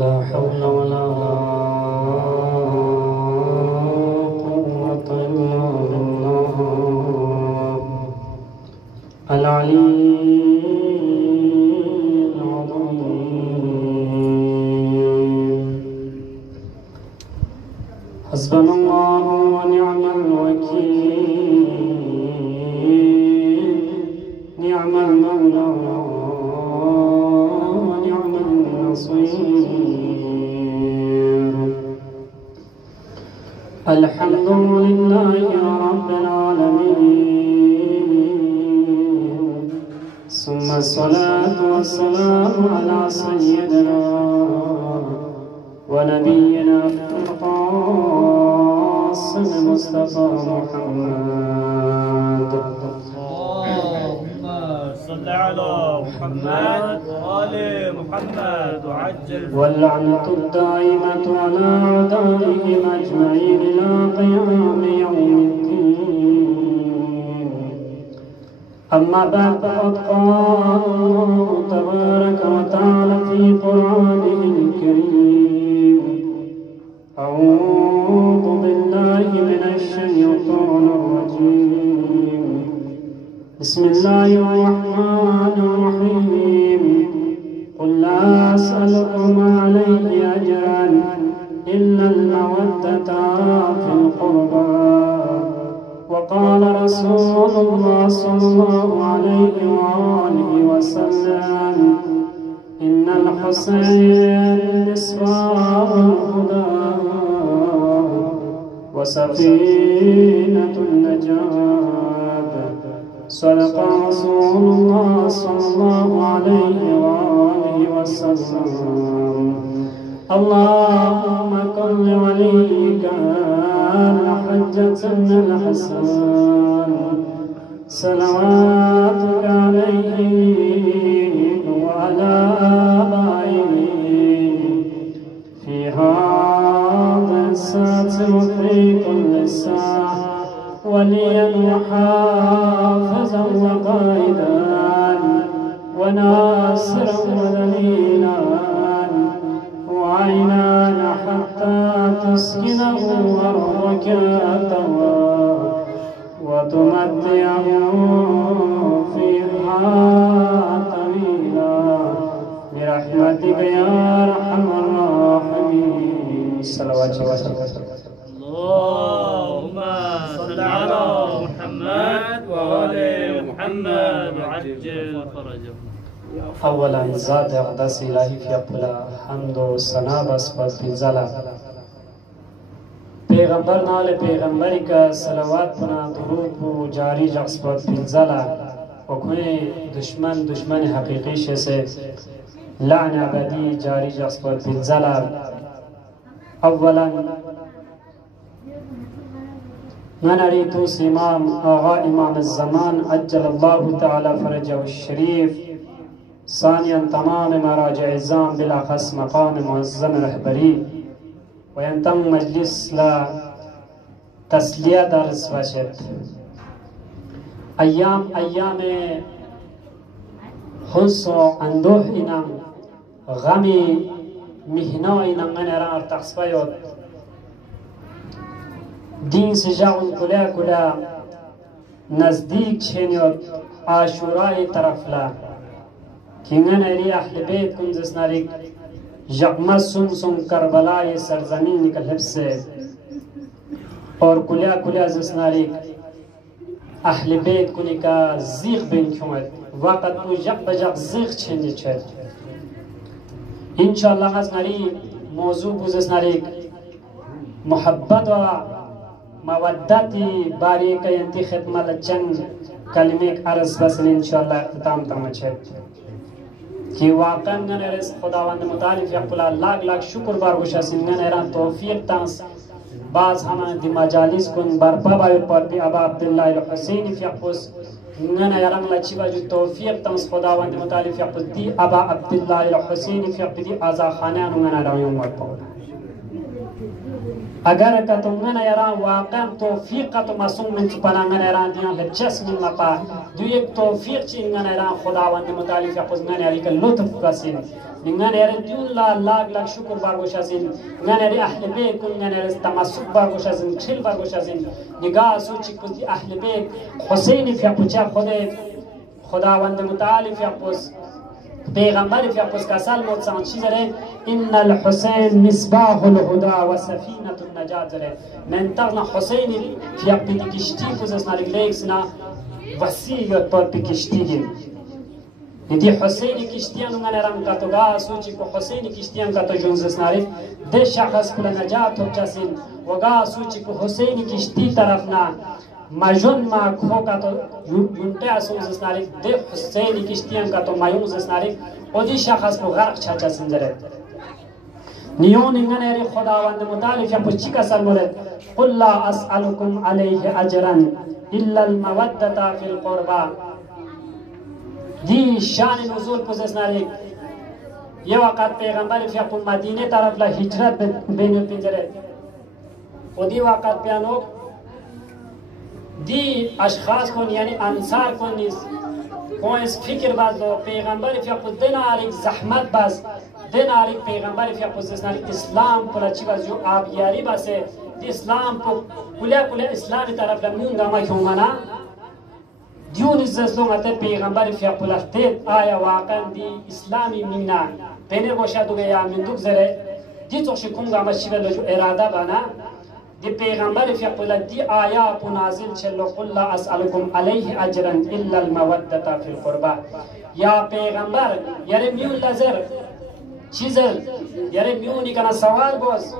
لا حول ولا قوة إلا بالله العلي العظيم. حسبنا الله ونعم الوكيل، نعم المولى ونعم النصير. الحمد لله رب العالمين، ثم الصلاة والسلام على سيدنا ونبينا القاسم المصطفى محمد. اللهم صل على محمد وآل محمد وعجل. واللعنة الدائمة على أعدائهم أجمعين إلى قيام يوم الدين. أما بعد، فقد قال الله تبارك وتعالى في قرآنه الكريم: أعوذ بالله من الشيطان الرجيم، بسم الله الرحمن الرحيم. قل لا أسألكم عليه أجرا إلا المودة في القربى. وقال رسول الله صلى الله عليه وآله وسلم: إن الحسين مصباح الهدى وسفينة النجاة. صدق رسول الله صلى الله عليه وآله وسلم. اللهم كن لوليك الحجة بن الحسن صلواتك عليه وعلى آبائه في هذا الساعة وفي كل ساعة، وليا وحافظا وقائدا وناصرا ودليلا وعينا حتى تسكنه أرضك توا وتمتعه فيها طويلا برحمتك يا أرحم الراحمين. صلوات اللهم صل على محمد وآل محمد وعجل فرجه. اولا ذات اقدس الهی فی اپلا حمد و ثنا بس پر فضلا پیغمبر نال پیغمبری کا صلوات پنا درود و جاری جقس پر فضلا و کوئی دشمن حقیقی سے لعن ابدی جاری جقس پر فضلا. اولا من اريد امام آغا امام الزمان عجل الله تعالى فرجه الشريف. ثانيا تمام مراجع الزام بالاخص مقام معظم رهبری وينتم مجلس لا تسلیه درس باشد. ایام حس و اندوه اینم غمی مهنه اینم من را ارتقص باید دین سجاون کلا نزدیک چینیود عاشورای طرف لا کینگن ایری اهل بیت کنزس ناریک جقمت سن کربلای سرزمین نکل حفظ اور کلیا زس ناریک اهل بیت کنی کا زیغ بین کمد وقت او جق بجق زیغ چینی چد. انشاءاللہ از ناری موضوع بوزس ناریک محبت و مودتی باریک ینتی خدمت چند کلمه عرض بسن انشاءاللہ اختتام تمچد کہ واقعا نن رزق خداوند متعال یقلا لاک شکر بار گوشاسین نن ایران توفیق تانس باز همان دی مجالس کن برپا باید پر بی ابا عبدالله الحسین فیقوس نن ایران لچی باجو توفیق تانس خداوند متعال یقوس دی ابا عبدالله الحسین فیق دی آزا خانه نن ایران یوم ور پاولا agar katungana yaran waqan tawfiq to masum min panangana yaran diyan hechas min mapa du ek tawfiq chingana yaran khudawand mutalif ya quzngana yari kal lutf kasin ngana yari dulla lag lag shukr bargoshasin ngana yari ahli bayt kun ngana yari tamassuk bargoshasin khil bargoshasin nigah suchi kuzi ahli bayt husayn fi pucha خداوند متعال في أقوس پیغمبر في أقوس كسال موت سان چیز ره إن الحسين مصباح الهدى وسفينة النجاة ره من تغنا حسين في أقوس كشتي فوزس نارجليك سنا وسيلة طور بكشتيين ندي حسين كشتيان ونرام كاتوغا سوچي كو حسين كشتيان كاتو جونزس ناريف ده شخص كل نجاة وجسين وغا سوچي كو حسين كشتي طرفنا ماجون ما خوكا تو يونتي اسوز سناريك ده حسين كشتيان كاتو مايوز سناريك ودي شخص كو غرق چاچا سنجره نيون انغنيري خداوند متعال يا پچيكا سالمره قل لا اسالكم عليه اجرا الا الموده في القربى دی شان نزول پوزس ناريك ये वक़्त पैगंबर फिर मदीने तरफ ला हिजरत बेन पिंजरे ओदी वक़्त प्यानो दी अशखास को यानी अंसार को निस को इस फिक्र बाज लो पैगंबर फिर दिन आरिक ज़हमत बाज दिन आरिक पैगंबर फिर पोजिशन इस्लाम पर अच्छी बात जो आप यारी बात है इस्लाम को कुले इस्लाम की तरफ लम्बूंगा मैं क्यों मना दियों निज़्ज़लों आते पैगंबर फिर पुलस्ते आया वाक़न दी इस्लामी मिन्ना पेने को शायद उगे या मिंदुक ज़रे दी तो शिकुंगा मशीबल जो इरादा बना दी पैगंबर फिर पुलस्ती आया पुनाजिल चलो कुल्ला अस्अलुकुम अलैहि अजरन इल्ला अलमवद्दता फिल क़ुर्बा या पैगंबर यारे म्यून लज़र चीज़र यारे म्यून इकना सवाल बोस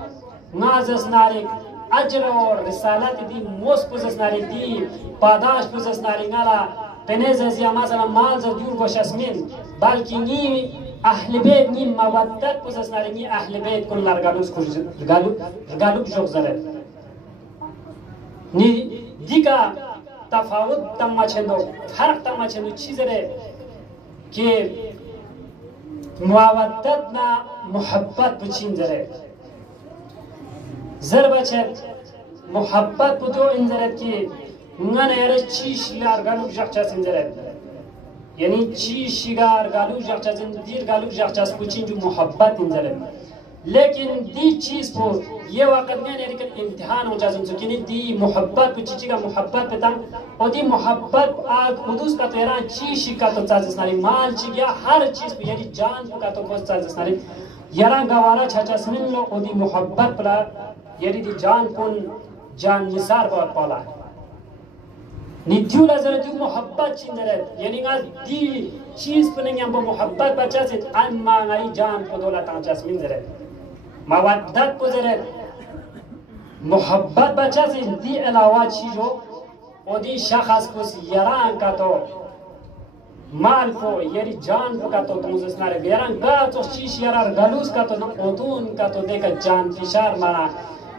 नाज़स नारिक अजर और रिसालत दी मोस पुज़स नारिक दी पादाश पुज़स नारिक नाला पेनेज़ या मसला माल ज़रूर गोशस्मिन बल्कि नी अहल बैत नी मवद्दत पुज़स नारिक नी अहल बैत कुल लरगालुस कुछ गालुक जोक ज़रे नी दिका तफावत तम्मा चंदो फर्क तम्मा चंदो चीज़ रे कि मवद्दत ना मोहब्बत बुचिन ज़रे ज़रबचत मोहब्बत बुदो इंजरत की ngana yare chishlar galuk jaqchas injeret yani chishigar galuk jaqchas dir galuk jaqchas kuchin ju muhabbat injeret lekin di cheez po ye waqt mein lekin imtihan ho jazm so kini di muhabbat kuchichi ka muhabbat petan odi muhabbat ad hudus ka tera chishi ka to chazes nari mal chi ya har cheez pe yani jaan ka to kos chazes nari yara gawara chachas min lo odi muhabbat pla yani di jaan kun jaan nisar ba pala नित्युला जरा जो मोहब्बत चिंदरे यानी ना दी चीज पर नहीं हम मोहब्बत बचा से अम्मा गई जान को दौलत आंचास मिल जरे मवद्दत को जरे मोहब्बत बचा से दी अलावा चीजों ओदी शख्स को यारान का तो माल को यारी जान को का तो मुझे नारे यारान गा तो चीज यार गलूस का तो ओतून का तो देखा जान फिशार माना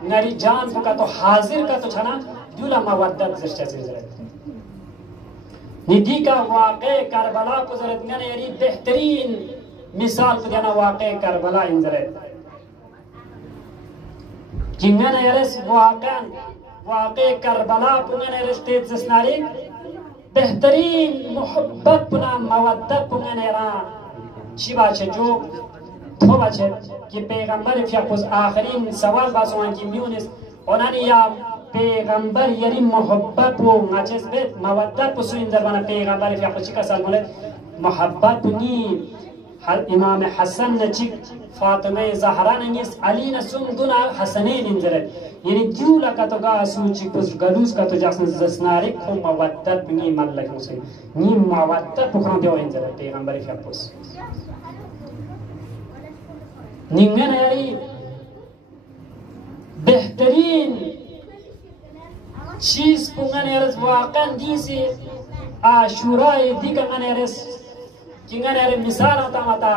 नारी जान को का तो हाजिर का तो छना दूला मवद्दत जर्चा से जरे निधि का वाक़े करबला को ज़रत ने यानी बेहतरीन मिसाल को देना वाक़े करबला इंजरे जिन्ना यारस वाक़े करबला पुंगने रिश्ते जस्नारी बेहतरीन मोहब्बत पुना मवद्दत पुंगने रा शिवा जो थोड़ा छे कि पैगंबर फिर आखिरीन सवाल बासों की म्यूनिस ओनानी या पैगंबर यानी मोहब्बत वो नाचेस बेत मवद्दत पुसु इंदर बना पैगंबर फिर कुछ का साल बोले मोहब्बत नी इमाम हसन नचिक फातिमा ज़हरा ने अली ने सुन दुना हसनैन इंदर यानी जूला का तो गा सूची पुस गलूस का तो जासन जसनारे को मवद्दत नी मल्लक मुसे नी मवद्दत पुखरा दे इंदर पैगंबर फिर पुस निंगन यानी बेहतरीन चीज पुंगनेरस वाक़न दीसी आशुराए दिकंगनेरस किंगनेरे मिसाल आता मता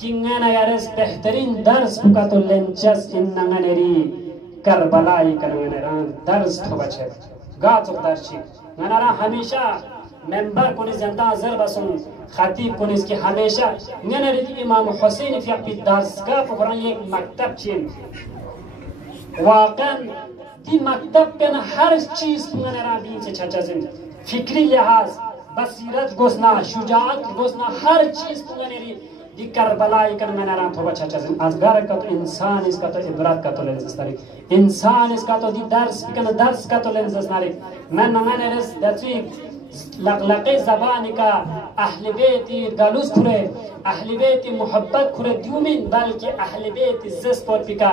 किंगनेरस बेहतरीन दर्स पुका तो लेंचस किंगनेरी करबलाई कनगनेरान दर्स थोबचे गातो दर्शी ननारा हमेशा मेंबर कोनी जनता जरबसुन खतीब कोनी इसकी हमेशा ननेरी इमाम हुसैन फिर अपनी दर्स का पुरान एक मकतब चीन वाकन दी मकतब पे न हर चीज पुंगने राबी से छचा जिन फिक्री लिहाज बसीरत गोसना शुजाअत गोसना हर चीज पुंगने री दी करबला इकन मैंने राम थोड़ा छचा जिन अजगर का तो इंसान इसका तो इबरत का तो लेंस नारी इंसान इसका तो दी दर्स इकन दर्स का तो लेंस नारी मैंने रेस दची लक़लक़े ज़बान का अहल बेती गलूस खुरे अहल बेती मोहब्बत खुरे द्यूमिन बल्कि अहल बेती ज़िस्त और पिका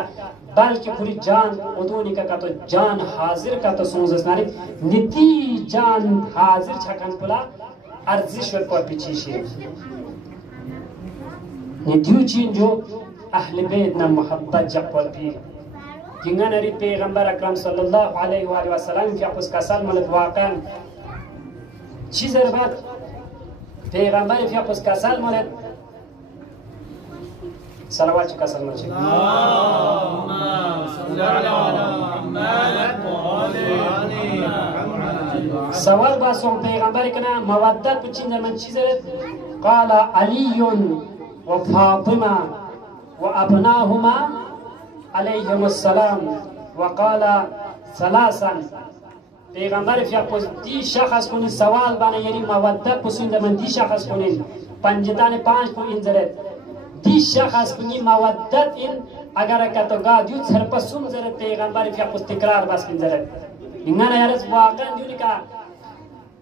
बल्कि पूरी जान उदोनी का तो जान हाजिर का तो सोंज़ नारी निती जान हाजिर छकन पुला अर्जिश वर पर पिछीशे नित्यु चीन जो अहल बेत ना मोहब्बत जब पर भी किंगा नरी पैगंबर अकरम सल्लल्लाहु अलैहि वसल्लम क्या उसका सल मलक वाक़न चीज़र बाद पैगंबर फिर उसका साल मलक सलावत का साल मलक सवाल बात सों पैगंबर के ना मवद्दत पुछिन जर्मन चीज़र काला अलीयुन व फातिमा व अबनाहुमा अलैहिमुस्सलाम व काला सलासन पैगंबर फिर दी शख्स को सवाल बना यानी मवद्दत पुसिंद मन दी शख्स को पंजता ने 5 को इंजरत दी शख्स को मवद्दत इन अगर का तो गा दियो सरपसुम जरत पैगंबर फिर तकरार बस इंजरत इंगना यारस वाकन दियो का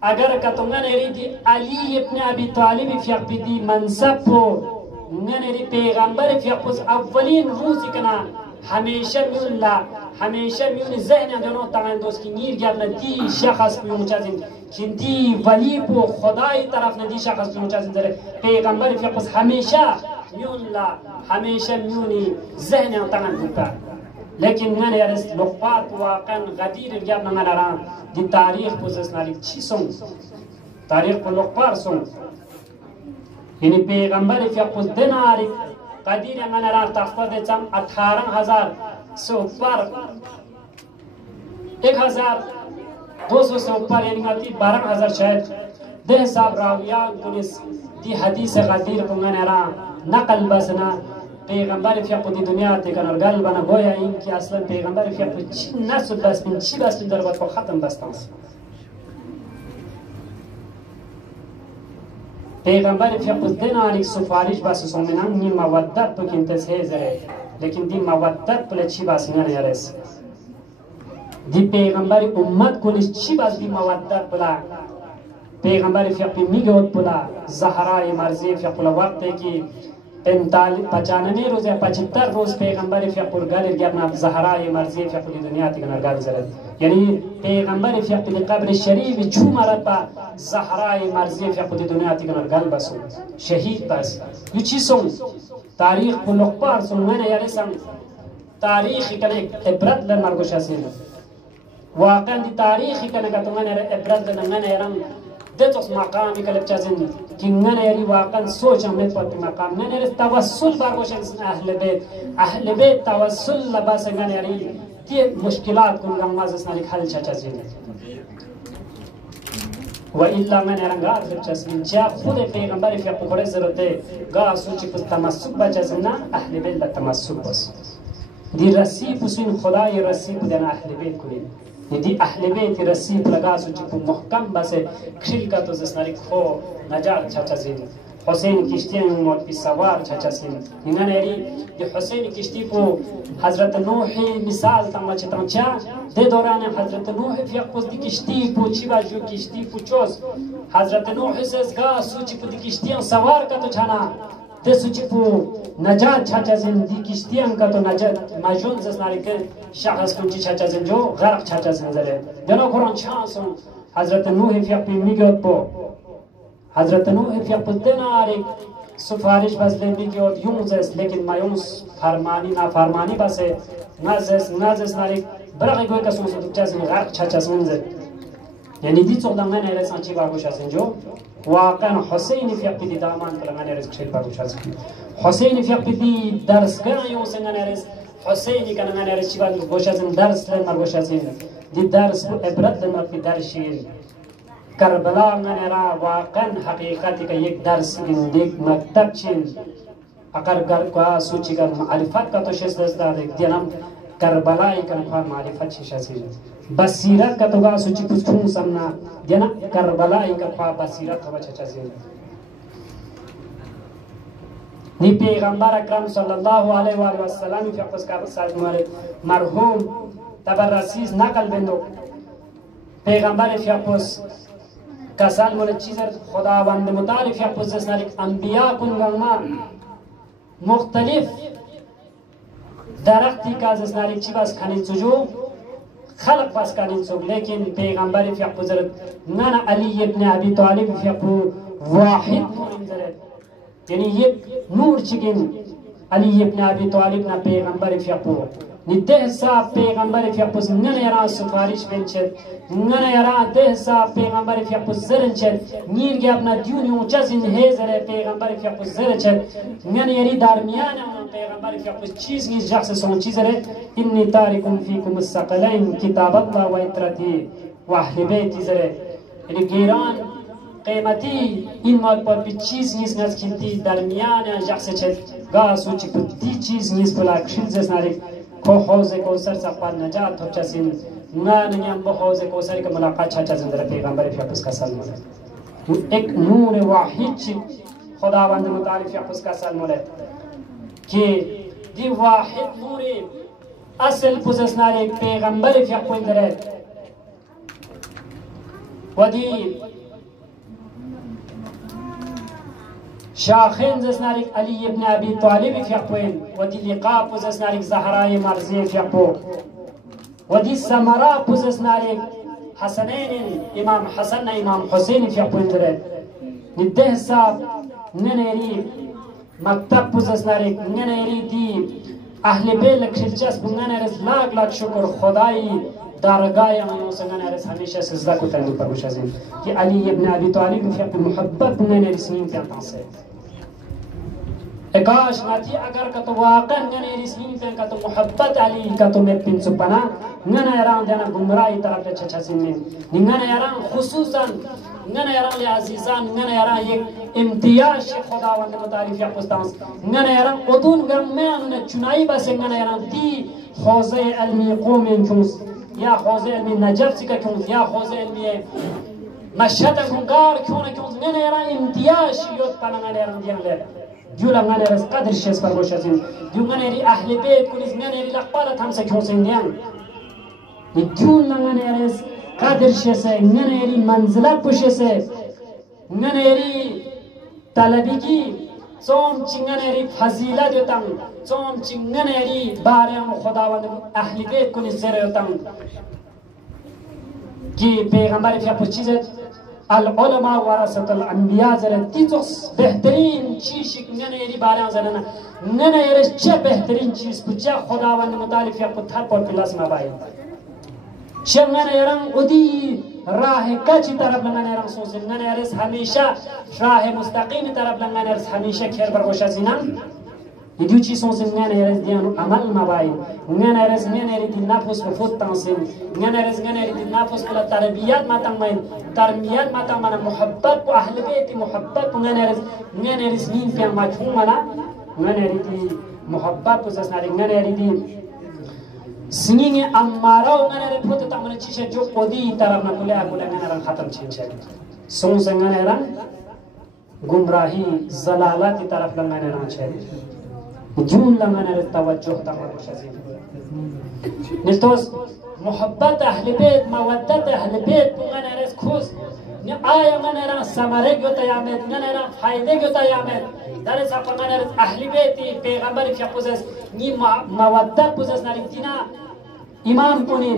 अगर का तो ngana दी अली इब्न अबी तालिब फिर दी मनसब को ngana दी पैगंबर फिर अव्वलीन रूज कना हमेशा म्यून ज़हन दोनों तांग दोस्त की नीर क्या अपना दी शख्स पे मुचाजिन किंती वली को खुदाई तरफ न दी शख्स पे मुचाजिन जरे पैगंबर फिर हमेशा म्यूनी ज़हन तांग दुका लेकिन मैंने यार इस लोकपात वाकन गदीर क्या अपना नरा दी तारीख पुज़स नारिक चीज़ों तारीख पर लोकपार सों यानी पैगंबर फिर दिन आरिक कदीर मैंने रात तख्ता दे चम 18,000 से ऊपर 1,200 से ऊपर यानी आती 12,000 शायद दे साहब राविया पुलिस दी हदीस कदीर को मैंने रा नकल बसना पैगंबर फिर पूरी दुनिया ते कनर गल बना गोया इनकी असलन पैगंबर फिर कुछ नस बस में छी बस दरबार को खत्म बसता पैगंबर फिर कुछ दिन आने सुपारिश बस सोमिना नी मवद्दत तो किंतु से जरे लेकिन दी मवद्दत पर अच्छी बात नहीं है रेस दी पैगंबर उम्मत को अच्छी बात दी मवद्दत पला पैगंबर फिर अपनी मिगोत पला ज़हरा मर्ज़ी फिर पला वक्त है कि 95 रोज़ या 75 रोज़ पैगंबर फिर पुर गल गया अपना ज़हरा मर्ज़ी फिर पूरी दुनिया तक नरगाल जरत यानी पैगंबर फिर अपनी कब्र शरीफ छू मरता ज़हरा मर्ज़ी फिर पूरी दुनिया तक नरगाल बसो शहीद बस ये चीज़ों तारीख को लोकपार सुन मैंने यार सम तारीख कने इब्रत ले मरगोशा सीन वाक़ई दी तारीख कने का तो मैंने इब्रत ले मैंने यारम देत उस मकाम के लिए चीज़ें कि मैंने यारी वाक़ई सोच हमने पर मकाम मैंने यार तवस्सुल बागोशा अहले बेत तवस्सुल लबास मैंने यारी ये मुश्किलात को नमाज से निकाल चीज़ें व इल्ला मैंने रंगार फिर चस्मिन चा खुद पैगंबर फिर पकड़े जरूरत है गा सोच कुछ तमस्सुक बचना अहले बेत तमस्सुक बस दी रसी पुसिन खुदा ये रसी को देना अहले बेत को दी अहले बेत रसी लगा सोच को महकम बस खिल का तो जसनारी खो नजात छाचा जिन हुसैन किश्ती में मौत की सवार छाचा सिन इन्होंने ये हुसैन किश्ती को हजरत नूह मिसाल तमाचे तमचा दे दौरान हजरत नूह फिर कुछ दी किश्ती पूछी बाजू किश्ती पूछोस हजरत नूह से गा सूची पुदी किश्तियां सवार का तो छाना दे सूची पु नजात छाचा सिन दी किश्तियां का तो नजात मजून जसनारी के शख्स कुछ छाचा सिन जो गर्क छाचा सिन जरे दोनों कुरान छासों हजरत नूह फिर पे मिगत पो हजरत नूह फिर पुदना आरे सुपारिश बस लेने की और यूं जैस लेकिन मायूस फरमानी ना फरमानी बस है नाजस नारे बरक़ कोई का सोच तो चैसे गर्क छाचा सुनजे यानी दी चौदह मैंने ऐसा चीज़ बागोशा से जो वाक़न हुसैन फिर अपनी दामान पर मैंने ऐसा चीज़ बागोशा से हुसैन फिर अपनी दर्स कर यूं से मैंने ऐसा हुसैन का मैंने ऐसा चीज़ बागोशा से दर्स ले बागोशा से दी दर्स को इब्रत ले अपनी दर्शील करबला मैंने रा वाक़न हकीकत का एक दर्स देख मकतब चीन अगर घर का सूची का मारिफत का तो शेष दस्ता देख दिया नाम करबला इकन खा मारिफत शिशासी बसीरत का तोगा सुची कुछ खून समना जना करबला इकन खा बसीरत खबा छचासी नी पैगंबर अकरम सल्लल्लाहु अलैहि वसल्लम के आपस का साथ मरहूम तबरसीज नकल बंदो पैगंबर के आपस कसान मोले चीज़र खुदावंद मुतालिफ के आपस जैसे अंबिया कुन गंगा मुख्तलिफ दरख्ती का जैसे चीज़ खाने चुजो खलक बस खाने चुज लेकिन पैगंबर के आपस जरत नन अली इब्न अबी तालिब के आपस वाहिद यानी ये नूर चिकिन अली इब्न अबी तालिब ना पैगंबर फियापो निदेह सा पैगंबर फियापो नन यारा सुपारिश बेंचेत नन यारा देह सा पैगंबर फियापो जरंचेत नीर के अपना दुनिया चजिन है जरे पैगंबर फियापो जरंचेत नन यारी दरमियान पैगंबर फियापो चीज की जख्स सोन चीज रे इन्नी तारिकुम फीकुम अस्सक़लैन किताब अल्लाह व इत्रती व अहले बैत जरे यानी गिरान क़ीमती इन मौत पर भी चीज़ नीस नज़ खिंती दरमियान जख्स चेत गासु चिकुती चीज़ नीस पला खिंज़ नारे को हौज़े कोसर सफ़र नजात हो चसिन ना नियम वो हौज़े कोसर के मुलाकात चाचा ज़िंदगी पैगंबर फियापस का सल्लम एक नूर वाहिद चिक खुदावंद मुतालिफ फियापस का सल्लम कि दी वाहिद नूर असल पुज़स नारे पैगंबर फियापस इंदरे वदी शाखिन जस्नारिक अली इब्न अबी तालिब फियापोइन वदी लिकाप जस्नारिक ज़हराए मर्ज़े फियापो वदी समरा जस्नारिक हसनैन इमाम हसन इमाम हुसैन फियापोइन दरे निदेह साब ननेरी मक्तब जस्नारिक ननेरी दी अहले बेल खिलचस ननेरस लाख लाख शुक्र खुदाई दारगाह मनो संगनेरस हमेशा सजदा को तंग पर मुशाजिन कि अली इब्न अबी तालिब फियापो मोहब्बत ननेरस नीम के तासे एकाश नाती अगर का तो वाक़न नने रिस्मीन पे का तो मोहब्बत अली का तो मैं पिन सुपना नने यारां देना गुमराही तरफ ले छछा सिन्ने नने यारां खुसूसन नने यारां ले अजीजान नने यारां ये इम्तियाज खुदावंद मुतालिफ या पुस्तांस नने यारां उदून गम में उन्हें चुनाई बस नने यारां दी हौज़े इल्मी कौम चुस या हौज़े इल्मी नजफ का क्यों या हौज़े इल्मी मशहद गुंगार क्यों ना क्यों नने यारां इम्तियाज योत पना नने यारां दियां ले जुला ngane res qadr shes par boshazin ju ngane ri ahli bayt kulis ngane ri laqbarat ham se khosen dian ni jul ngane res qadr shes ngane ri manzilat pushese ngane ri talabigi som chingane ri fazilat yotam som chingane ri bariyam khudawand ahli bayt kulis zere yotam ki पैगंबर fi puchizet العلماء ورثة الأنبياء زلنا تيجوس بهترين چیز نگنه یری باران زلنا نگنه یرش چه بهترین چیز بچه خداوند مطالب یا پتر پر پلاس مباید چه نگنه یران ودی راه کچی طرف نگنه یران سوزن نگنه یرس همیشه راه مستقیم طرف نگنه یرس همیشه خیر برگوش زینم इधू चीज़ों से नैन एरज़ दियानु अमल मबाई नैन एरज़ नैन एरिदी नाफुस बफुत तांसिन नैन एरज़ नैन एरिदी नाफुस कला तरबियत मातंग माइन तरबियत मातंग माना मोहब्बत को अहले बैत मोहब्बत को नैन एरज़ नीम पे मचूं माना नैन एरिदी मोहब्बत को जस्नारी नैन एरिदी सिंगिंग अम्मारा नैन एरिदी फुट तामने चीज़ें जो कोदी तरफ न कुले अकुले नैन एरज़ खत्म चीज़ें सों से नैन एरज़ गुमराही ज़लालत की तरफ लंगा नैन चीज़ें जून लंगन रे तवज्जुह तमर शजीब निस्तोस मोहब्बत अहले बैत मवद्दत अहले बैत पुंगन रे खुश ने आया मन रे समरे गयो तयामत न रे फायदे गयो तयामत दरे सा पुंगन रे अहले बैत पैगंबर के पुजस नि मवद्दत पुजस नरी दिना इमाम कोनी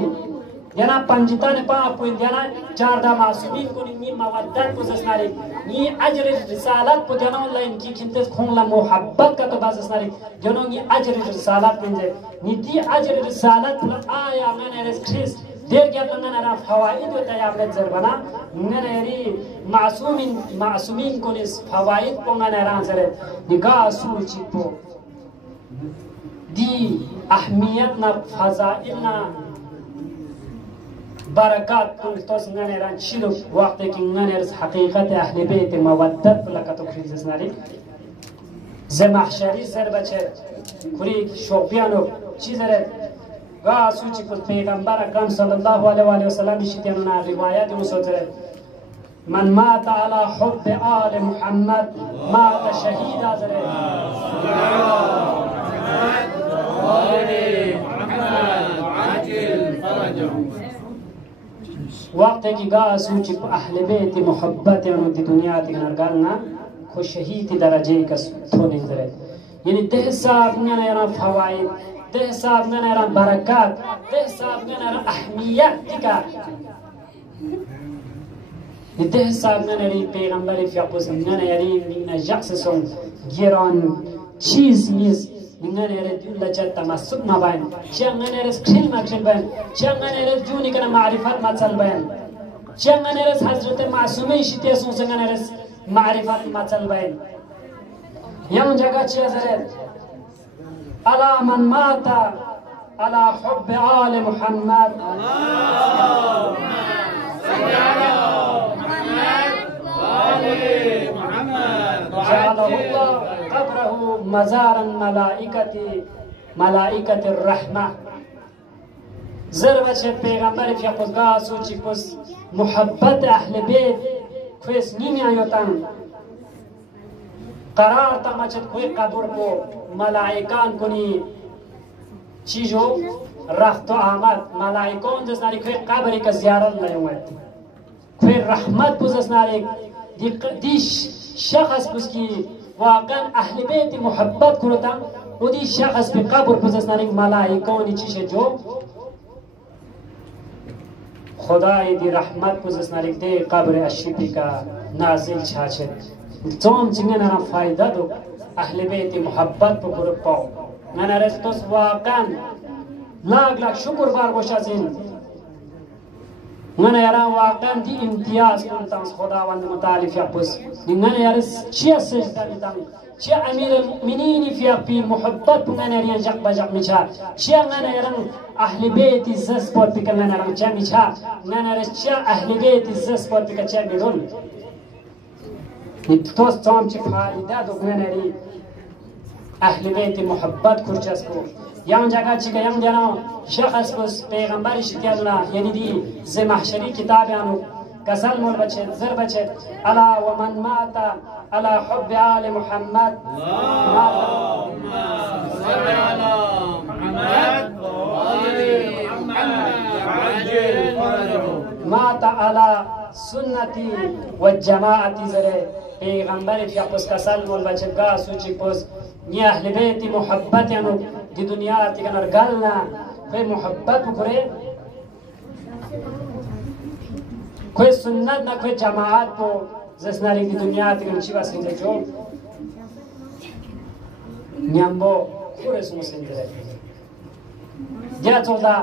जना पंजिता ने पा पुन जना चारदा मासूमिन कोनी नि मवद्दत पुजस नरी नि अजर रिसालत पु जना ऑनलाइन की खिंतस खोंला मोहब्बत का तो बाजस नरी जनो नि अजर रिसालत पिंजे नि दी अजर रिसालत पुला आया मैंने रे क्रिस देर क्या लंगन रा फवाइद होता है आपने जरबना ननेरी मासूमिन कोनी फवाइद पोंगन रा जरे निगाह सूची पो दी अहमियत ना फजाइल ना बरकत कुल तो संगने ran चिलो वक्त की ngane rs haqiqat ahli bayt mawaddat laka to khizis nari ze mahshari ser bache kuri shopiano chizere गा सूची कुछ पैगंबर अकरम सल्लल्लाहु अलैहि वसल्लम शितेना रिवायत मुसोतरे मन मात अला हुब्ब आल मुहम्मद मात शहीदा जरे वक्त की गा सूची अहले बैत मोहब्बत दी दुनिया ती नरगालना को शहीद दरजे का थोने जरे यानी दह साहब ने ना फवाइद दह साहब ने ना बरकत दह साहब ने ना अहमियत का दह साहब ने री पैगंबर फियाकुस ने री मिना जक्सन गिरान चीज miss Ingane ere dulla jatta masuk mabain, ciangane ere skill machin bain, ciangane ere juni kana ma'rifat macal bain, ciangane ere Hazrat Ma'sumi shite sungane ere ma'rifat macal bain. Yang jaga cia zare, ala man mata, ala hubb al Muhammad. قبره مزارا ملائكة الرحمة زربة پیغمبر في قدقاء سوچي كس محبت أهل بيت كويس Nemi آيوتان قرار تمچت کوئی قبر کو ملائکان کنی چیزو رفت و آمد ملائکان جسناری کوئی قبری کا زیارت نہیں ہوئے کوئی رحمت بزسناری دی شخص بس کی واقعا اهل بیت محبت کرتن و دی شخص به قبر بزنن ملائکانی چیشه جو خدای دی رحمت بزنن دی قبر اشریفی کا نازل چاچه زوم چنگه نرا فایده دو اهل بیت محبت بکر پاو من رستوس واقعا لاغ شکر بار باشازین من يرى واقعا دي امتياز كنتم خداوند متعالي في أبوس من يرى شيء سجدة لدم شيء أمير المؤمنين في أبي محبت من يرى جق بجق مشار شيء من يرى أهل بيت الزس بور بك من يرى جم مشار من يرى شيء أهل بيت الزس بور بك جم بدون نتوس توم شفاعة دو من يرى أهل بيت محبت كرجس كو yang jaga jika yang jana syakhs bus पैगंबर शितियाला यानी दी ze mahshari kitab anu kasal mol bachet zar bachet ala wa man mata ala hubb ali muhammad Allahumma salli ala muhammad wa ali muhammad ajil farajahu mata ala sunnati wa jamaati zare पैगंबर फियाकुस kasal mol bachet ga suci pos ni ahli bayt muhabbat anu di dunia tiga nargalna कोई मोहब्बत करे कोई सुन्नत ना कोई जमात को जिसनारी की दुनिया तिगन चिवा सिंजे जो न्याम्बो पूरे सुमुसिंजे या चौदा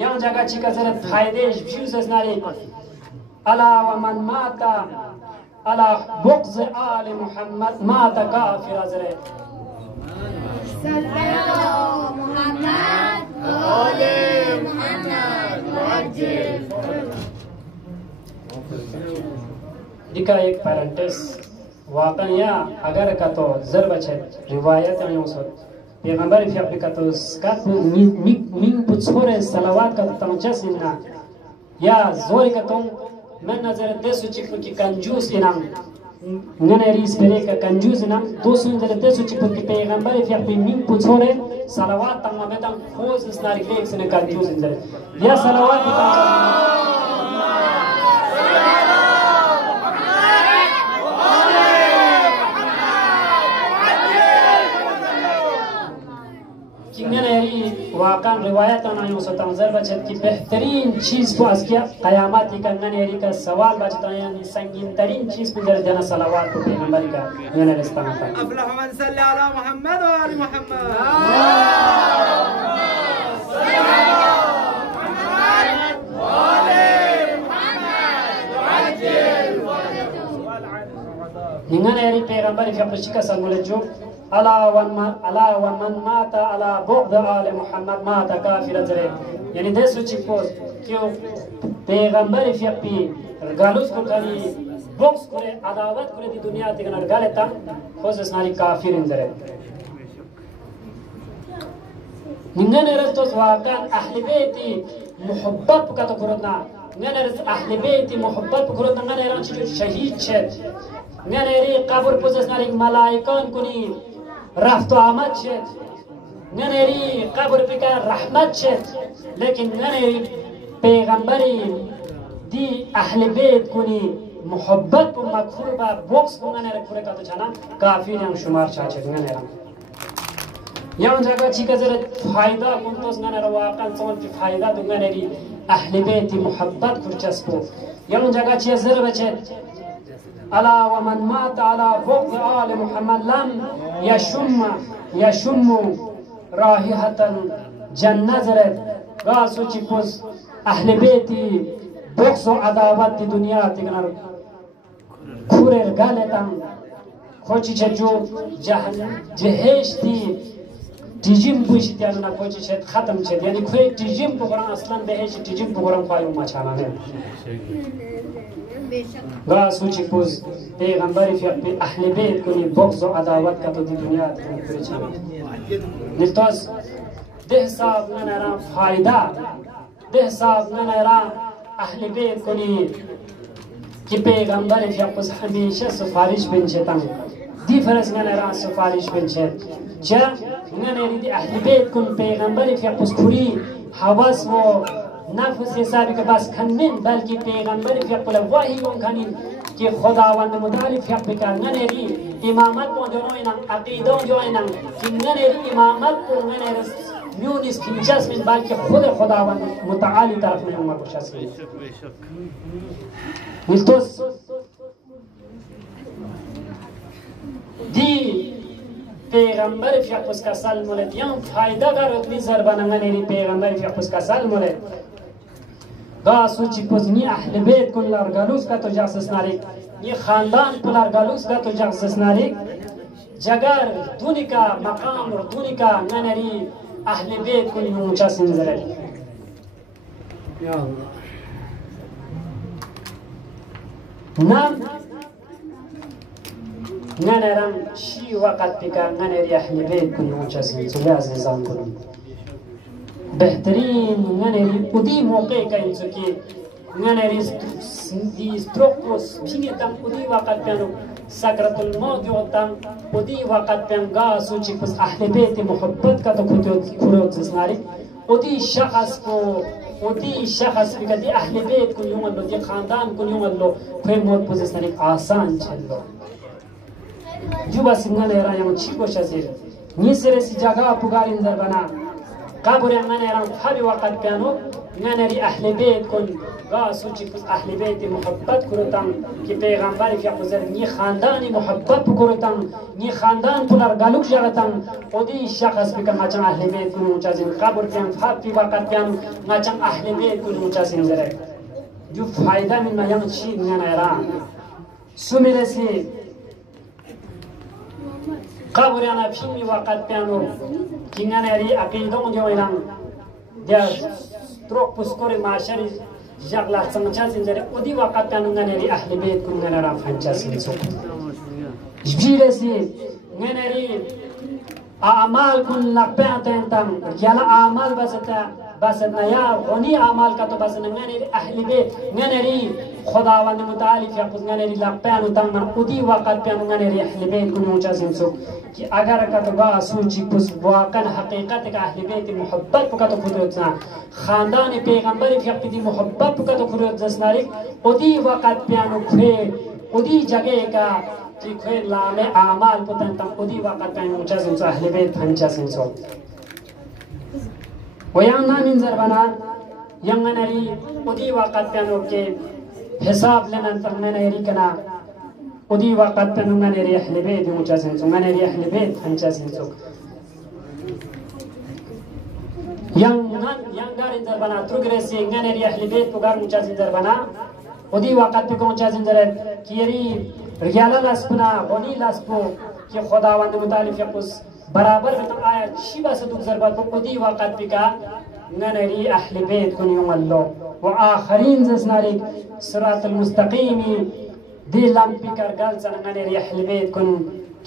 yang jaga चिका जरा फायदे बिशु जिसनारी अला व मन माता अला बुग़्ज़ आल मुहम्मद माता काफिर जरे दिखा एक पैरेंटेस वाक़न या अगर का तो ज़र बचे रिवायत में उस पैगंबर फिर भी का तो स्कात मिंग पुछोरे सलावत का तमचस इन्ना या जोर का तुम मैं नजर दे सुचिक की कंजूस इनाम ननेरी स्पेरे का कंजूस इनाम दो सुंदर दे सुचिक की पैगंबर फिर भी मिंग पुछोरे सलावत तंग में तंग खोज इस नारी के एक से ने कंजूस इंदर या सलावत वाक़न रिवायत नहीं हो सकता मज़र बचत की बेहतरीन चीज़ को आज क्या क़यामत की करना नहीं का सवाल बचता है यानी संगीन तरीन चीज़ को जर देना सलावात को पैगंबर का ये नहीं रिश्ता होता है अफ़लाह मन सल्ले अला मुहम्मद व आलि मुहम्मद निंगने यारी पैगंबर की अपनी शिका संगुले जो अला वन मन माता अला बुग़्ज़ आल मुहम्मद माता काफिर जरे यानी दे सुची को क्यों पैगंबर फियपी गालुस को करी बुग़्ज़ करे अदावत करे दी दुनिया तिगनर गालेता खोज नारी काफिर जरे نعنا رتوس واقعا أهل بيتي محبت بكتو كرنا نعنا رت أهل بيتي محبت بكرنا نعنا ران شهيد شد نعنا ري قبر بوزس ناري ملايكان كوني رفت آمد شد نعنا ري قبر بكا رحمت شد لكن نعنا ري پیغمبری دی أهل بيت كوني محبت و مغفور با بوکس بونگانه را کوره کاتو چانا کافی هم شمار چاچه دونگانه را یان جگه چی که زرد فایده کنتوس گانه را واقعا سوال کی فایده دونگانه ری أهل بيت محبت کرچس بو یان جگه چی زر بچه الا ومن مات على بغض آل محمد لم يشم رائحة جنة زرد راسو چی پوز أهل بيتي بغض و عداوت دی دنیا تیگنر کورر گالتن خوچی جو جهش دی تیجیم بوشید یعنی نا خوچی شد ختم شد یعنی خوی تیجیم بگرن اصلا بهش تیجیم بگرن پایو مچانا نه گاسو چی پوز پیغمبری فیق بی أهل بیت کنی بغض و عداوت کتو دی دنیا تیگنر پوری چانا نفتاز ده صاحب ننران فایده ده صاحب ننران أهل بیت کنی कि पैगंबर फियाकुस हमेशा सिफारिश बिनचेतंग दी फरस गने रा सिफारिश बिनचेत चा गने री अहले बैत कुन पैगंबर फियाकुस खुरी हवस वो नफ्स हिसाब के बस खनमिन बल्कि पैगंबर फियाकुल वही उन खनिन कि खुदावंद मुतालिफ फियाक बिका गने री इमामत को जो इना अकीदो जो इना कि गने री इमामत को गने रस न्यूनिस खिंचस में बल्कि खुद खुदावंद मुताली तरफ में उमर बशस Mistos di پیغمبر فیقوس کا سال مولد یان فایده گر اتنی زربانه نی پیغمبر فیقوس کا سال مولد گاسو چی پوزنی اهل بیت کن لارگالوس کا تو جاسس ناری یہ خاندان پر لارگالوس کا تو جاسس ناری جگر دونی کا مقام اور دونی کا ننری اهل بیت کن یونچا سنزره یا اللہ نام ننرم شی وقت بکا ننری أهل بیت کن یونچسن سوی عزیزان کنم بهترین ننری ادی موقع کا انسو کی ننری دی ستروکوس بینی تم ادی وقت پیانو سکرت الموت یوتم ادی وقت پیان گاسو چی پس أهل بیت محبت کا تو کھروت زناری ادی شخص کو ودي شخص بقدي أهل بيت كل يوم اللو دي خاندان كل يوم اللو كوي موت بوزيسنالك آسان چلو جو بس نگن ایران یمو چی گوش ازیر نیسره سی جگا پگار انزر بنا قبر نگن ایران فری وقت پیانو نگن ری أهل بيت کن گاسو چی پس أهل بيت محبت کرتن که پیغمبر فی خزر نی خاندانی محبت کرتن نی خاندان پلر گلوک جغتن ودی شخص بکن مچن أهل بيت کن مچازین قبر پیان فری وقت پیان مچن أهل بيت کن مچازین زره جو فایده من میم چی نگن ایران سومیره سی قبر أنا فيني وقت بيانو كينغان ري أكيدون جوينان dia truk puskori masyari jaglah sangcha sinjare odi waqat bيانو ngane ri أهل بيت kun ngane ra fancha sinso jbire si ngane ri أعمال kun lapeten tam yala أعمال بس نیا غنی أعمال کا تو بس ngane ri أهل بيت ngane ri خداوند متعالی فیقوز ngane ri lapenu tam odi waqat bيانو ngane ri أهل بيت kun mucha sinso कि अगर कतबा सूची पुस वाकन हकीकत का अहले बैत मोहब्बत का तो खुदरतना खानदान पैगंबर फियक्ति मोहब्बत का तो खुदरत जसनारी ओदी वक़्त प्यानो खे ओदी जगह का कि खे लामे आमाल पुतन तम ओदी वक़्त प्यानो मुचजन सो अहले बैत फंचा सिंसो वयान ना मिंजर बना यंगनरी ओदी वक़्त प्यानो के हिसाब लेना तंगनरी कना ودي وقت بنونا نري أهل بيت مجازين سو نري أهل بيت هنجازين سو yang garin darbana progresi nganeri ahli bait pugar mujazin darbana odi waqt pe mujazin dar kiri riyala laspna goni laspo ki khudawand mutalif yaqus barabar mit ayat shiba saduk zarbat odi waqt pe ka nganeri ahli bait kun yawm allah wa akharin zasnari sirat al mustaqim دي لامبي كارغال زنغاني أهل بيت كن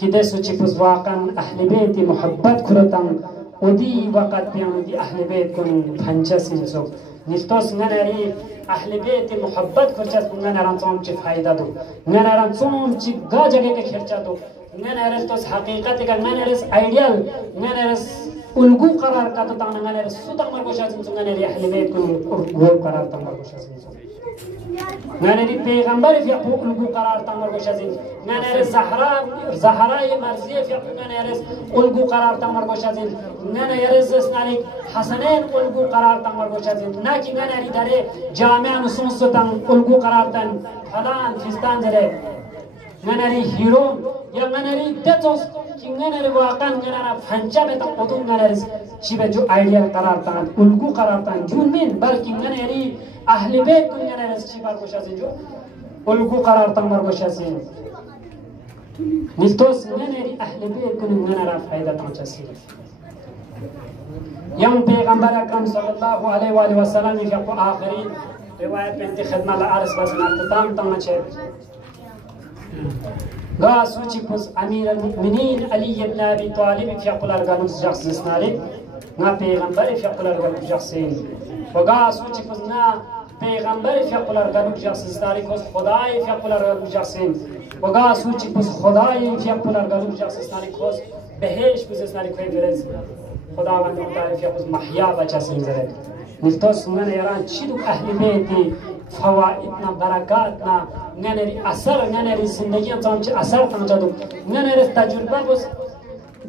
كده سوتشي فوز واقعا أهل بيت محبت كرتان ودي وقت بيانو دي أهل بيت كن فنجس نسوك نفتوس ننري أهل بيت محبت كرجس ننران صوم چه فايدة دو ننران صوم چه جاجة کے خرچة دو ننرس توس حقيقة کا ننرس ايديال ننرس الگو قرار کا تو تانا ننرس سوتا مرگوشاس نسوك ننري أهل بيت كن الگو قرار تا مرگوشاس نسوك ننري پیغمبر في حقوق الگو قرار تا مرگوشاس ننرس زهراء مرزية في حقوق ننرس الگو قرار تا مرگوشاس ننرس ننري حسنين الگو قرار تا مرگوشاس ناكي ننري داره جامع نصوص تا الگو قرار تا فلان فستان داره ننري هيرو يا ننري دتوس كي ننري واقعا ننرا فنجا بتا قدوم ننرس شبه جو ايديال قرار تا الگو قرار تا جون من بلكي ننري أهل بيت كن ننرس شبه مرگوشاس جو الگو قرار تا مرگوشاس نفتوس ننري أهل بيت كن ننرا فايدة تنجسي يوم پیغمبر اکرم صلی الله علیه و آله و سلم في آخرین روایت بنت خدمه لعرض بزن اختتام تمچه غا سوچی پس امیر المؤمنین علی بن ابی طالب في الارگانوس شخص اسناری نا پیغمبر في الارگانوس شخصین و غا سوچی پس نا پیغمبر في الارگانوس شخص اسناری کس خدای في الارگانوس شخصین و غا سوچی پس خدای في الارگانوس شخص اسناری کس بهش پس اسناری کوی برز خداوند متعال في خود محيا بچا سنجره نفتوس من يران چيدو أهل بيتي فوائدنا بركاتنا ننري أثر ننري زندگي تام چه أثر تنجدو ننري تجربة بس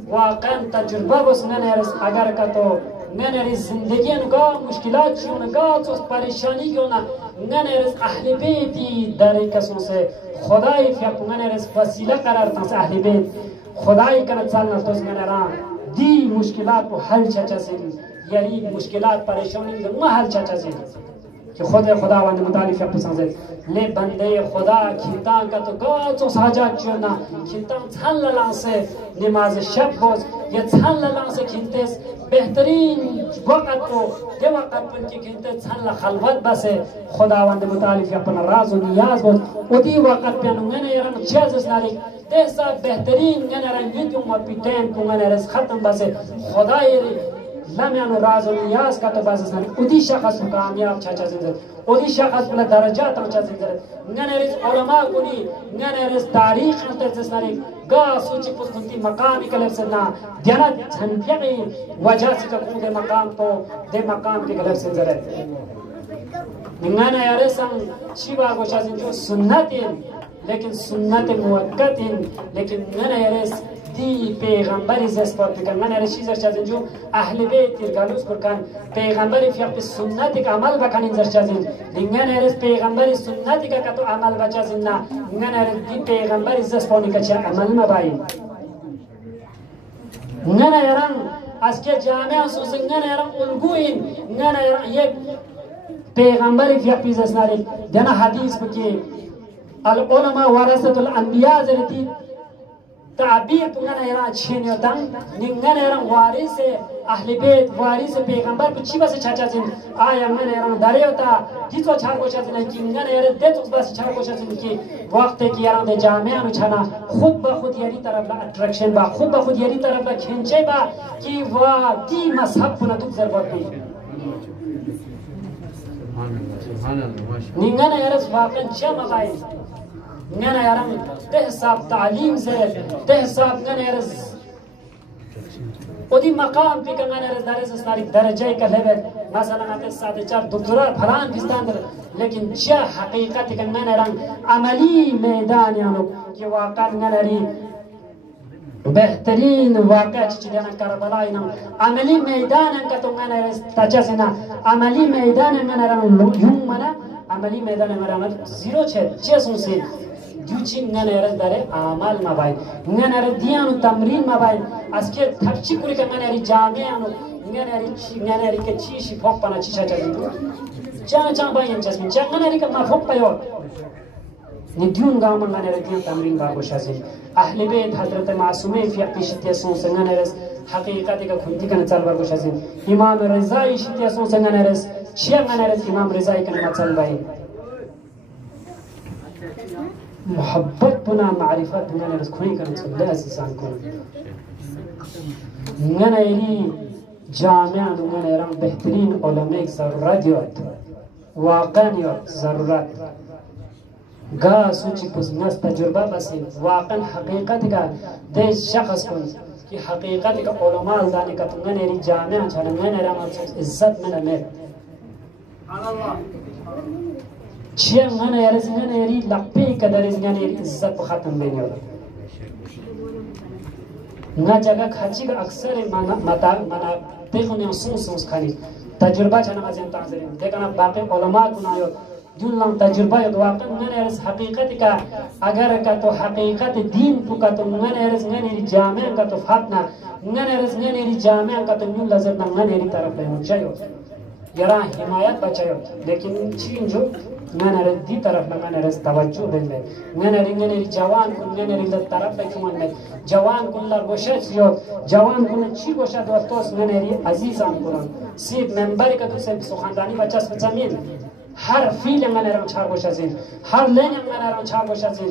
واقعا تجربة بس ننري اگر كتو ننري زندگي نگا مشكلات شو نگا توس پریشانی کیونا ننري أهل بيتي داري کسون سے خدای في ننري وسيله قرار تنس أهل بيت خدای کنه چال نفتوس ننران دی مشکلات کو حل چاچا سے یعنی مشکلات پریشانی ما حل چاچا سے کہ خداوند متعال في پسند لے بندے خدا کھیتان کا تو گاچو ساجات چونا کھیتان چھل لانسے نماز شب بوز یہ چھل لانسے کھنتس بہترین وقت کو دے وقت پن کی کھنتے چھل خلوت بسے خداوند متعال في اپنا راز و نیاز بوز ودی وقت پہ ننے یرن چیز اسناری ایسا بہترین نران یدیوم و پیٹین کو نرس ختم بسے خدای لمیانو راز و نیاز کا تو بس نہ ودی شخص کامیاب چاچا زندگی ودی شخص بلا درجات چاچا زندگی نرس علماء کونی نرس تاریخ انترس نری گا سوچ پسندی مقام کلب سنا دینا چھنپی وجہ سے کو دے مقام تو دے مقام کے کلب سندرے نگانا یارسن شیبا کو چازن جو سنت لیکن سنت موقت لیکن نہ یارس دی پیغمبر زسپات کن من هر چیز چازن جو اهل بیت گالوس کن پیغمبر فیق سنت کا عمل بکنین زر چازن دیگه هر پیغمبر سنت کا تو عمل بچازن نه نه هر دی پیغمبر زسپانی کا چه عمل مبای نه یاران از که جامعه سوزن نه یاران الگوین نه یک پیغمبر فیق زسناری دینا حدیث بکی العلماء ورثة الأنبياء زرتي تعبير تونغنا يران چين يوتان نينغنا يران وارث أهل بيت وارث پیغمبر بچي بس چاچا زين آيا نغنا يران داريوتا جيتو چار کوشا زين كي نغنا يران دتوس بس چار کوشا زين كي وقت كي يران دے جامعہ نو چھنا خود بخود یری طرف لا اٹریکشن با خود بخود یری طرف لا کھنچے با کہ وا دی مذهب پنا تو ضرورت نہیں نينغنا يرس واقعا چما غاي نانا يرام تحساب تعليم زر تحساب نانا يرز ودي مقام في كمان يرز دارس سناري درجة كلبة مثلا أنت ساده چار دكتوراه فلان بيستاندر لكن جا حقيقة كمان يرام عملي ميدان يانو كي واقع نانا ري بهترين واقع چيدانا كربلاء ينام عملي ميدان أنك تونغانا يرز تجاسنا عملي ميدان نانا يرام يوم منا عملي ميدان نانا زيرو چه سونسي دوچین ننرد داره عمل مباید ننرد دیانو تمرین مباید از که تفچی کوری که ننری جامعه انو ننری که چیشی فوق پنا چیشا چازید چان باید چسبین چان ننری که ما فوق پیاد ندیون گامن ننری دیان تمرین باگوش ازید اهل بیت حضرت معصومه فیقی شتیه سونسه ننرس حقیقتی که خودی کنه چال باگوش ازید امام رضایی شتیه سونسه ننرس چیه ننرس امام رضایی کنه چال باید محبت بنا معرفت بنا نرس كوني كانت الله أساسان كون نانا يري जामिया नुमने रंग बेहतरीन उलमा ज़रूरत योत वाक़न योत ज़रूरत गा सूची कुछ नस तजुर्बा बसी वाक़न हकीकत का देश शख्स कुछ कि हकीकत का उलमा दाने का तुमने री जामिया चलने ने रंग इज्जत में न छिया मन यारज़ने री लपे कदर ज़ने री इज्जत ख़त्म बेनियो ना जगह खाची का अक्सर मना देखो ने सुन खाली तजुर्बा चना मज़े ताज़री देखना बाकी उलमा कुनायो जुल्लम तजुर्बा यो वाक़न मैंने इस हकीकत का अगर का तो हकीकत दीन पुका तो मैंने इस मैंने जामिया का तो फातना मैंने इस मैंने जामिया का तो न्यू लज़त ना मैंने तरफ ले मुझायो यरा हिमायत बचायो लेकिन चीन जो मैंने दी तरफ ना मैंने रस तवज्जो देने मैंने जवान को मैंने तरफ ले क्यों में जवान को लर गोशत यो जवान को ची गोशत दोस्तों मैंने अजीज़ान को सीट मेंबर का तो से सुखानदानी बच्चा जमीन हर फील मैंने रंग छाड़ गोशत से हर लेन मैंने रंग छाड़ गोशत से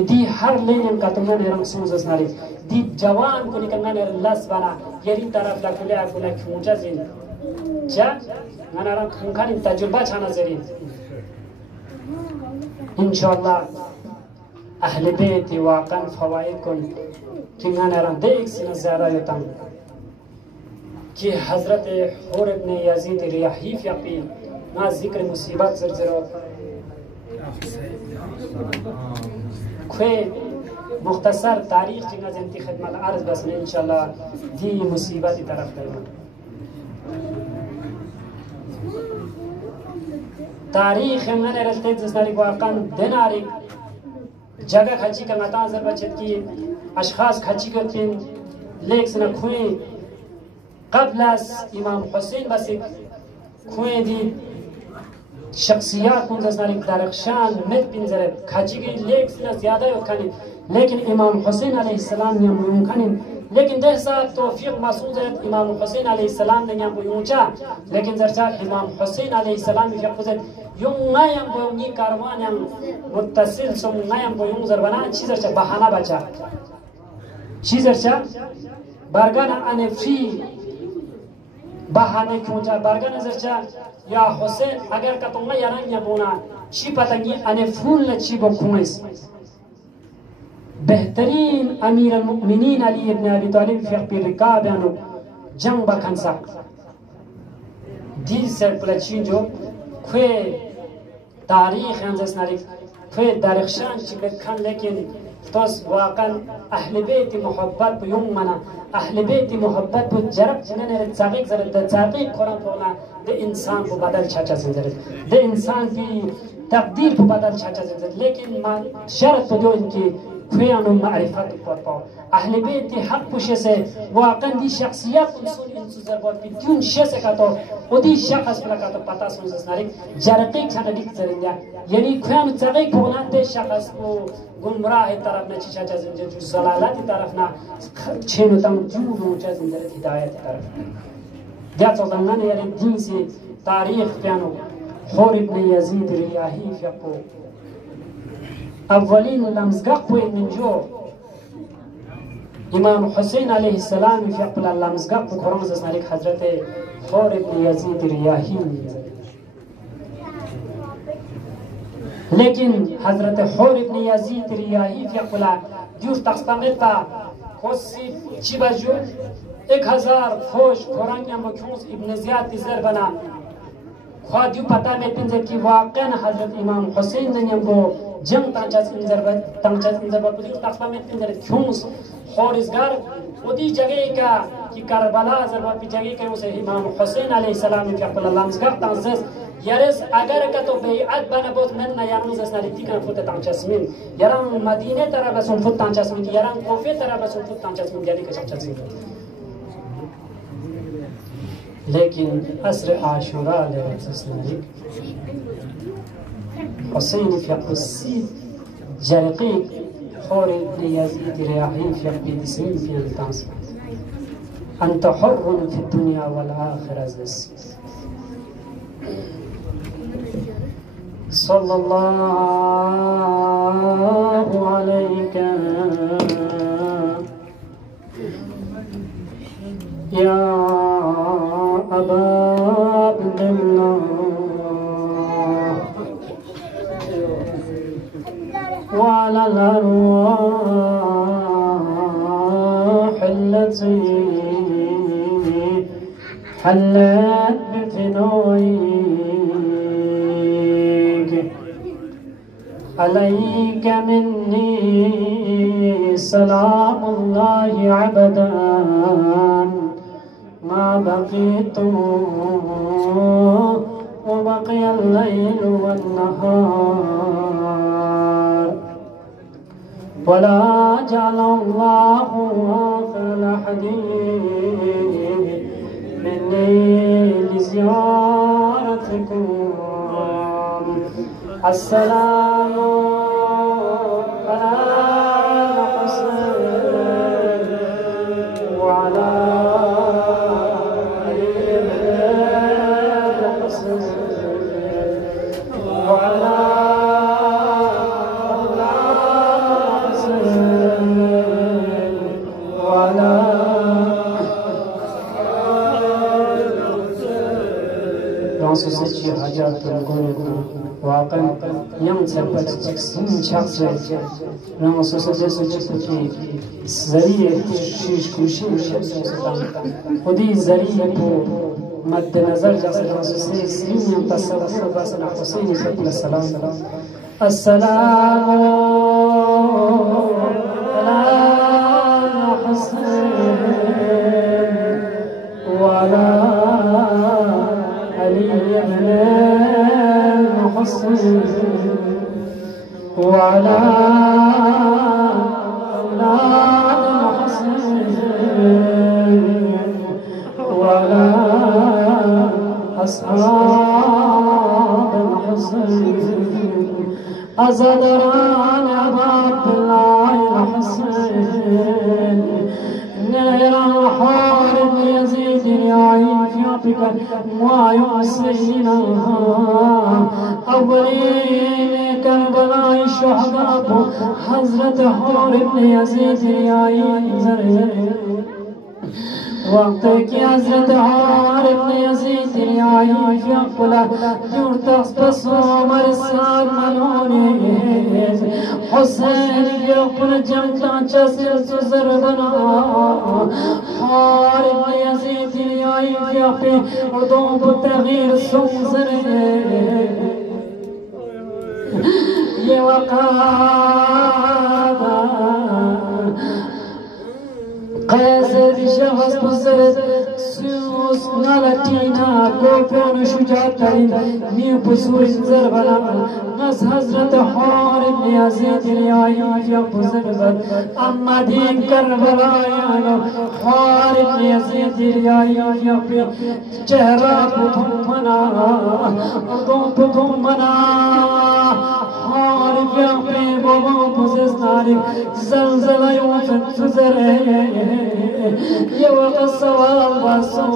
दी हर लेन का तो मैंने रंग सूझ नारी दी जवान को निकल मैंने लस बना यरी तरफ ला कुले खूंचा से जा मैंने रंग खूंखानी तजुर्बा छाना जरी इंशाअल्लाह अहले बैत वाक़न फ़वाइद कुन कि मैंने रंग देख से ज़्यादा योतम कि हज़रत हुर इब्न यज़ीद रियाही फ़िक़ी ना ज़िक्र मुसीबत ज़रज़रो खे मुख्तसर तारीख़ जिन्ना ज़िंती ख़िदमत अर्ज़ बस में इंशाअल्लाह दी मुसीबत की तरफ करूँ तारीख़ मैंने रस्ते जिसनारी वाक़न दिनारी जगह खची का नताज़र बचत की अशख़ास खची करते लेख से न खुए قبل از امام حسین بسید خوی دی شخصیات کن زناری درخشان مت بینزره کچیگی لیک زیاده یو کنیم لیکن امام حسین علیه السلام نیم بیون کنیم لیکن ده ساعت توفیق مسعود امام حسین علیه السلام نیم بیون چه لیکن زرچال امام حسین علیه السلام فیق بزد یون نیم بیون نی کاروان یم متصل سم نیم بیون زربنا چی زرچه بحانه بچه چی زرچه برگان انفی बहाने क्यों जा बारगा नजर चा या हुसैन अगर का तुम यारन या बोना ची पतंगी अने फूल न ची बखुइस बेहतरीन अमीर अल-मुमिनीन अली इब्न अबी तालिब फिर रिकाब यानो जंग बखनसा दी से प्लची जो खे तारीख अंजस नारी खे दरख्शान ची बखन लेकिन तोस वाक़न अहले बैत मोहब्बत युम मना अहले बैत मोहब्बत को जरब जिन्हें रचाक़ी ज़रूरत रचाक़ी कुरान बोला दे इंसान को बदल चाचा ज़रूरत दे इंसान की तकदीर को बदल चाचा ज़रूरत लेकिन शर्त तो जो इनकी खुयानो मारिफत पर पाओ अहले बैत हक़ पुशे से वाक़न दी शख्सियत उनसुल इंसु ज़रूरत की क्यों शेसे का तो उदी शख्स पर का तो पता सुन जस्नारी जरक़ी खाना दिख ज़रूरिया यानी खुयानो ज़रूरी बोला दे शख्स को गुमराह तरफ न चिचा जिंदगी जो ज़लालत तरफ ना छेनो तम जूनो चा जिंदगी हिदायत तरफ या तो दंगन यार दिन से तारीख प्यानो हुर इब्न यज़ीद रियाही फ़िक़ो अव्वलीन लम्ज़ग़ को इन जो इमाम हुसैन अलैहिस्सलाम फ़िक़ो लम्ज़ग़ को कुरान ज़स्नारी हज़रत हुर इब्न यज़ीद रियाही लेकिन हज़रत हुर इब्न यज़ीद रियाही फ़िक़ुला जुस तक़समेता खुशी चिबजु 1000 फौज कुरानिया मखूस इब्न ज़ियाद तिज़र बना ख्वादियो पता में पिंजर की वाक़न हज़रत इमाम हुसैन ने हमको जंग तांचास इंजर बपुदी तक़समेत पिंजर खूस खौरिज़गार उदी जगह का कि करबला ज़रबत जगह के उसे इमाम हुसैन अलैहिस्सलाम फ़िक़ुला लम्ज़ग़ तांज़स यारस अगर का तो बेअद बना बहुत मन ना यारम जसनारी तिकन फुत तांचासमिन यारम मदीने तरह बसुन फुत तांचासमिन यारम कोफे तरह बसुन फुत तांचासमिन यानी का तांचासमिन लेकिन असर आशुरा ले जसनारी हुसैन फ़िक़ी जरक़ी हुर इब्न यज़ीद रियाही फ़िक़ी 90 في التانس أنت حر في الدنيا والآخرة صلى الله عليك या अबा अब्दुल्लाह वअला الأرواح التي حلت بفنائك عليك مني سلام الله عبدا ما بقيت وبقي الليل والنهار ولا جعل الله آخر حديث مني لزيارتكم السلام على الحسين وعلى الحسين وعلى Sosiyete hacatın konuğu vakın yan sepet çıksın çaksı Rama sosiyete çıktı ki zariye şiş kuşin şemsuzdan o di zariye bu madde nazar jasa Rama sosiyete sinin tasavvur sabasına Hüseyin sallallahu selam Esselamu ala Hüseyin ve ala علي بن الحسين وعلى أولاد الحسين وعلى أصحاب الحسين أزدران أبا عبد الله الحسين نيرا حارب يزيد يعين في عطك ويحسين أولين كربلاء الشهداء حضرت حارب يزيد يعين وقت کی حضرت حارب یزید ریائی فیقلا جورتاس بسو مرسال منونیز حسین فیقل جمتا چسر سزر بنا حارب یزید ریائی فیقل اردوم بتغییر سوزر یہ وقادا قيصر بشخص بزرد سيوس نالتينا كوفيون شجاعتين ميو بسور زربنا ناس حضرت حارب يزيد رياي في بزرد أما دين كربلا يانو حارب يزيد رياي في چهرا بطمنا بطمنا حارب في بابا بزرد نارك زلزلة يوفد سزره ये वक्त सवाल बसो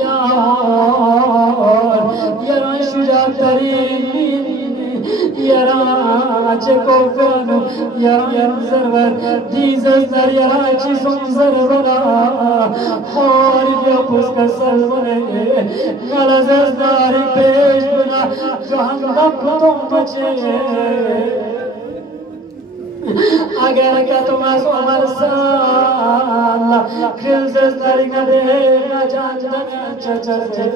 यार यारा शुजा तरीन यारा चको फनो यारा सरवर जीसस दर यारा चीज़ों सरवरा और ये पुष्क सरवरे गलज़ दारी पेश बना जो हम लपटों बचे अगर क्या तुम आसो हमारे साला खिलज़ तारीख़ दे ना जानता चचे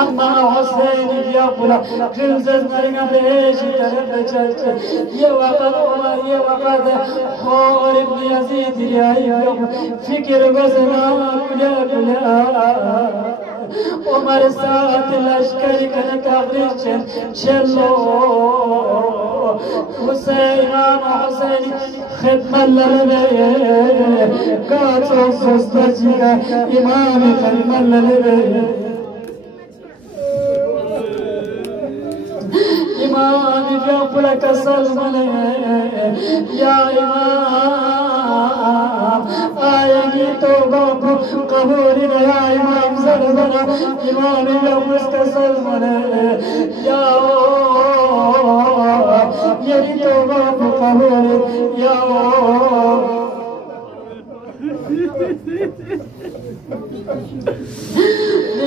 अम्मा हुसैन या पुला खिलज़ तारीख़ दे शितर चचे ये वक़्त और इब्न यज़ीद रियाई फिक्र वज़ना कुला उमर साथ लश्कर कनकाबरिश चलो हुसैन हुसैन खिदमत लले काचो सस्तजिगा इमाम खिदमत लले इमाम व्यापुला कसल मले या इमाम आएगी तो बाबू कबूल नया इमाम सरबना इमाम व्यापुला कसल मले या यही तो बाबू कबूल या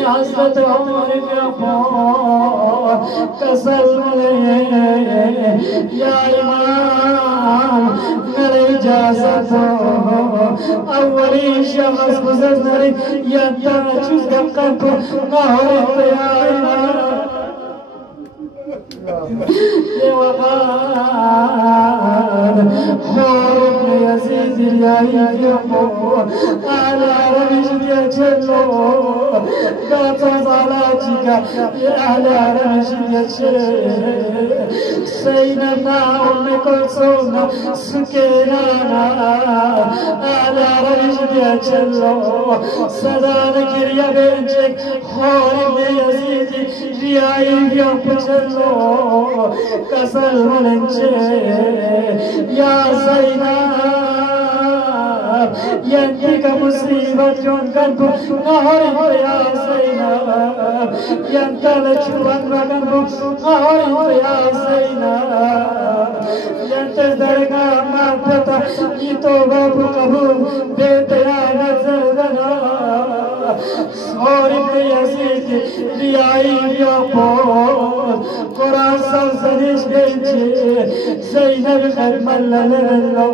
हज़रत उमर कसम या इमाम मेरे इजाज़त अवली शख्स गुज़र या ताजुज़ दक्कत नहर या ये वक़ार ख़ौफ यज़ीद यारी ala ramijiya cello gata zalajiga ala ramijiya cello sayyidina umme kulsum sukena ala ramijiya cello sadana kirya benjek khawf yazid riyai cello kasal malenche ya sayyidina yantika musibat yonkanku nahori ya Zainab yankala chuan raganku nahori ya Zainab yante darga mafata ito babu kabul betaya nazardana Sorry Yazid riyai yapor Quran savzanish benchi Zainab kharmal lalalo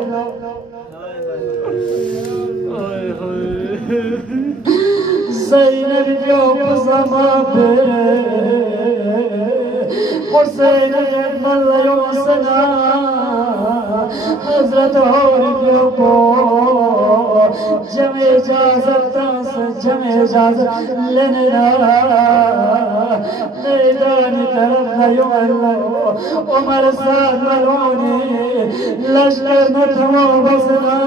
Zeynep yok zamabe Hüseyin'e malla yok sana Hazret Harif yok Cem icazattan cem icazat lenina Meydani tarafta yok Ömer Sa'd Maluni Leşkerine tamam basına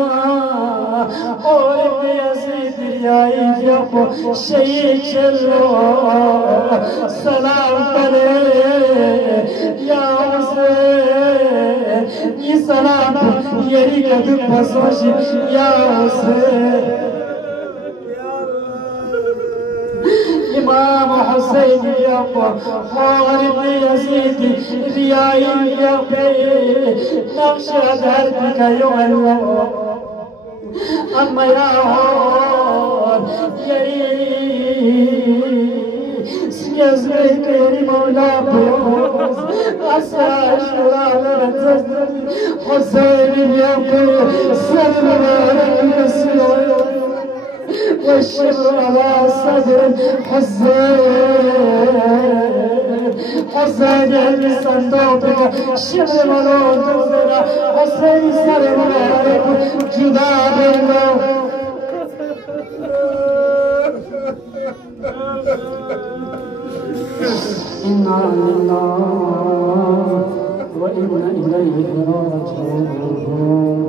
Orif Yazid riyai yapı şeyi cello Salam kale ya Hüseyin Ni salam yeri kadın basoşi ya Hüseyin İmam Hüseyin yapı Harif Yazid riyai yapı Nakşad harbika yuvallo Amma ya hor yeri Yazmayı keri Mevla buyuz Asla şuralar zazdır Hüseyin'in yapı Sarı mübarek Resulü والشبر على صدر حسين حسين يعني صندوقك شبر ملون تزرع حسين سر مبارك جدا بينه إنا لله وإنا إليه راجعون